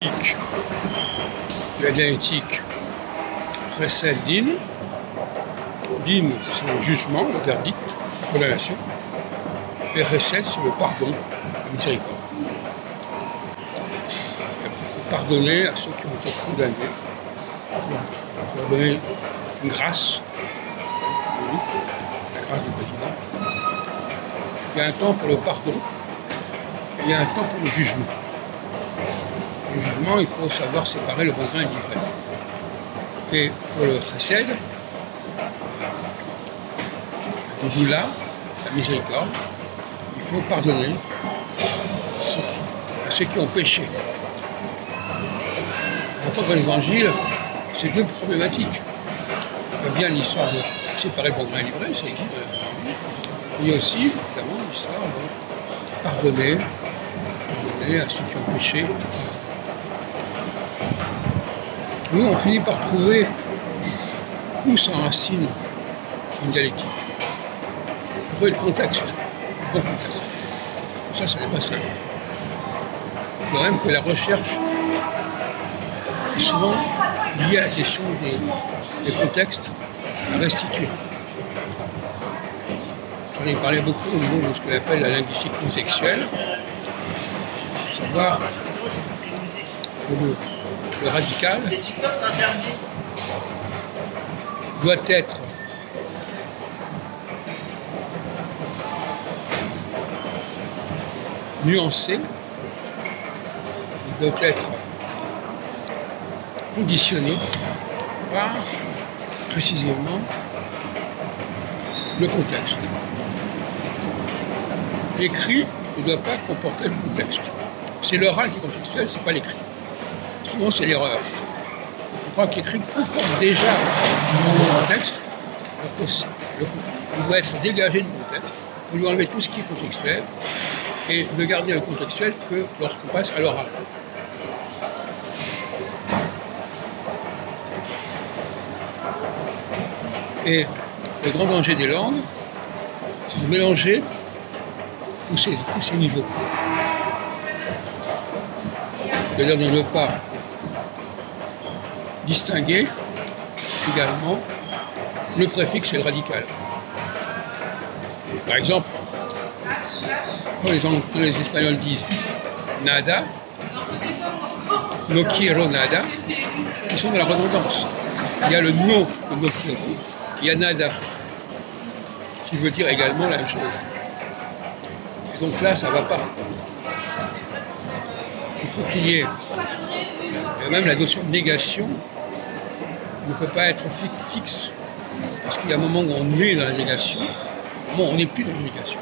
La dialectique précède Din. Din, c'est le jugement, le verdict, la condamnation. Et Chesed, c'est le pardon, la miséricorde. Il faut pardonner à ceux qui ont été condamnés, pour leur donner une grâce, la grâce du président. Il y a un temps pour le pardon, et il y a un temps pour le jugement. Le jugement, il faut savoir séparer le bon grain du vrai. Et pour le Chesed, le Goula, la miséricorde, il faut pardonner à ceux qui ont péché. Encore dans l'Évangile, c'est deux problématiques. Il y a bien l'histoire de séparer le bon grain du vrai, ça existe. Il y a aussi, évidemment, l'histoire de pardonner à ceux qui ont péché. Nous, on finit par trouver où s'enracine une dialectique. Trouver le contexte, le bon contexte. Ça n'est pas simple. De même que la recherche est souvent liée à la question des contextes à restituer. J'en ai parlé beaucoup au niveau de ce qu'on appelle la linguistique contextuelle, savoir le radical doit être nuancé, doit être conditionné par précisément le contexte. L'écrit ne doit pas comporter le contexte. C'est l'oral qui est contextuel, ce n'est pas l'écrit. Souvent, c'est l'erreur. Je crois que l'écrit comporte déjà le contexte. Il doit être dégagé du contexte. Il faut lui enlever tout ce qui est contextuel et ne garder le contextuel que lorsqu'on passe à l'oral. Et le grand danger des langues, c'est de mélanger tous ces niveaux. C'est-à-dire de ne pas distinguer également le préfixe et le radical. Par exemple, quand les Espagnols disent nada, no quiero nada, ils sont dans la redondance. Il y a le no de no quiero, il y a nada, qui veut dire également la même chose. Et donc là, ça ne va pas. Il faut qu'il y ait, et même la notion de négation ne peut pas être fixe, parce qu'il y a un moment où on est dans la négation, un moment où on n'est plus dans la négation.